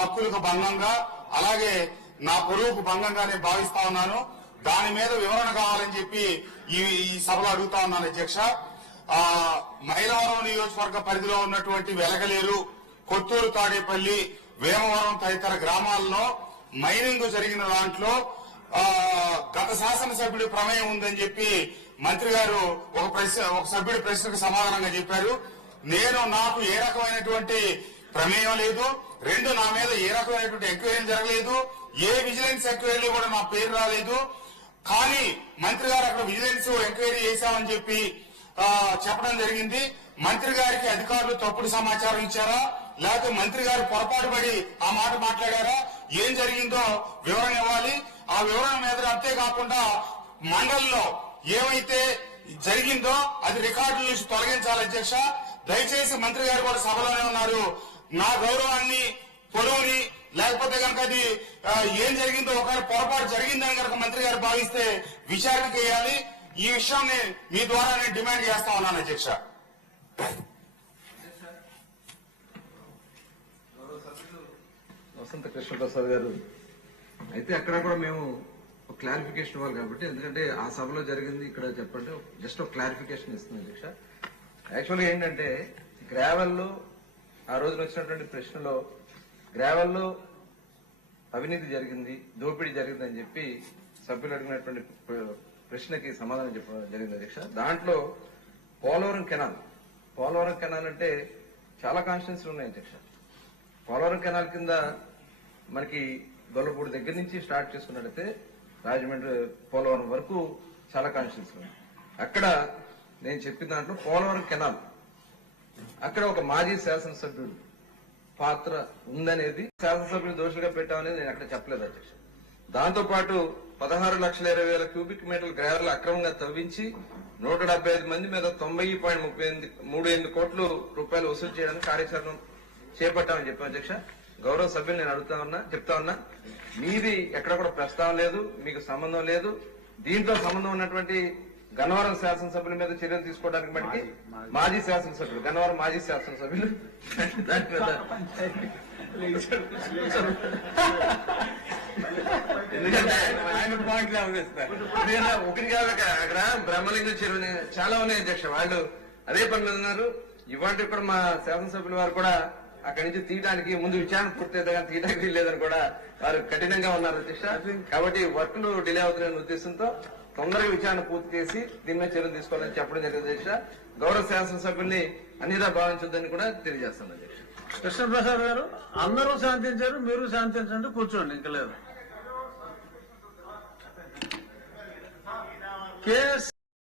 హక్కులకు భంగంగా అలాగే నా పొరుగుకు భంగంగా నేను భావిస్తా ఉన్నాను. దాని మీద వివరణ కావాలని చెప్పి ఈ సభలో అడుగుతా ఉన్నాను అధ్యక్ష. మైలవరం నియోజకవర్గ పరిధిలో ఉన్నటువంటి వెలగలేరు, కొత్తూరు, తాడేపల్లి, వేమవరం తదితర గ్రామాల్లో మైనింగ్ జరిగిన దాంట్లో గత శాసనసభ్యుడి ప్రమేయం ఉందని చెప్పి మంత్రి గారు ఒక సభ్యుడి ప్రశ్నకు సమాధానంగా చెప్పారు. నాకు ఏ రకమైనటువంటి ప్రమేయం లేదు. రెండు, నా మీద ఏ రకమైనటువంటి ఎంక్వైరీలు జరగలేదు. ఏ విజిలెన్స్ ఎంక్వైరీ కూడా నా పేరు రాలేదు. కానీ మంత్రి గారు అక్కడ విజిలెన్స్ ఎంక్వైరీ చేశామని చెప్పి చెప్పడం జరిగింది. మంత్రి గారికి అధికారులు తప్పుడు సమాచారం ఇచ్చారా, లేకపోతే మంత్రి గారు పొరపాటు పడి ఆ మాట మాట్లాడారా, ఏం జరిగిందో వివరణ ఇవ్వాలి. ఆ వివరణ మీద అంతేకాకుండా మండలిలో ఏమైతే జరిగిందో అది రికార్డుల నుంచి తొలగించాలి అధ్యక్ష. దయచేసి మంత్రి గారు కూడా సభలోనే ఉన్నారు. నా గౌరవాన్ని, పొడవుని, లేకపోతే కనుక అది ఏం జరిగిందో ఒకవేళ పొరపాటు జరిగిందని కనుక మంత్రి గారు భావిస్తే విచారణ చేయాలి. ఈ విషయాన్ని మీ ద్వారా నేను డిమాండ్ చేస్తా ఉన్నాను అధ్యక్ష. వసంత కృష్ణప్రసాద్ గారు అయితే అక్కడ కూడా మేము ఒక క్లారిఫికేషన్ ఇవ్వాలి కాబట్టి, ఎందుకంటే ఆ సభలో జరిగింది ఇక్కడ చెప్పండి, జస్ట్ ఒక క్లారిఫికేషన్ ఇస్తుంది అధ్యక్ష. యాక్చువల్గా ఏంటంటే గ్రావెల్లో ఆ రోజున వచ్చినటువంటి ప్రశ్నలో గ్రావెల్లో అవినీతి జరిగింది, దోపిడీ జరిగిందని చెప్పి సభ్యులు అడిగినటువంటి ప్రశ్నకి సమాధానం చెప్పడం జరిగింది అధ్యక్ష. దాంట్లో పోలవరం కెనాల్ అంటే చాలా కాన్స్టిట్యున్సీలు ఉన్నాయి అధ్యక్ష. పోలవరం కెనాల్ కింద మనకి గొల్లపూడి దగ్గర నుంచి స్టార్ట్ చేసుకున్నట్టయితే రాజమండ్రి పోలవరం వరకు చాలా కాన్స్టిట్యున్సీలు ఉన్నాయి. అక్కడ నేను చెప్పిన దాంట్లో పోలవరం కెనాల్ అక్కడ ఒక మాజీ శాసనసభ్యుడు పాత్ర ఉందనేది, శాసనసభ్యులు దోషులుగా పెట్టామనేది నేను అక్కడ చెప్పలేదు అధ్యక్ష. దాంతో పాటు 16,20,000 క్యూబిక్ మీటర్ల గ్రావెల్ అక్రమంగా తవ్వించి 175 మంది మీద 90.38 కోట్ల రూపాయలు వసూలు చేయడానికి కార్యాచరణ చేపట్టామని చెప్పాను అధ్యక్ష. గౌరవ సభ్యులు నేను చెప్తా ఉన్నా, మీది ఎక్కడ కూడా ప్రస్తావన లేదు, మీకు సంబంధం లేదు. దీంట్లో సంబంధం ఉన్నటువంటి గన్నవరం శాసనసభ్యుల మీద చర్యలు తీసుకోవడానికి బట్టి గన్నవరం మాజీ శాసనసభ్యులు దాని మీద ఎందుకంటే ఆయన పాయింట్లు ఒకటి కాదు, అక్కడ బ్రహ్మలింగం చెరువుని చాలా ఉన్నాయి అధ్యక్ష. వాళ్ళు అదే పని మీద ఉన్నారు. ఇవాళ కూడా మా శాసనసభ్యుల వారు కూడా అక్కడి నుంచి తీయడానికి ముందు విచారణ పూర్తయితే కానీ తీయడానికి వీల్లేదని కూడా వారు కఠినంగా ఉన్నారు అధ్యక్ష. కాబట్టి వర్క్లు డిలే అవుతున్న ఉద్దేశంతో తొందరగా విచారణ పూర్తి చేసి దీని మీద చర్యలు తీసుకోవాలని చెప్పడం జరిగింది అధ్యక్ష. గౌరవ శాసనసభ్యుల్ని అన్నిదా భావించొద్దని కూడా తెలియజేస్తాను అధ్యక్ష. కృష్ణప్రసాద్ గారు, అందరూ శాంతించారు, మీరు శాంతించండి, కూర్చోండి, ఇంకా లేదు. కేఎస్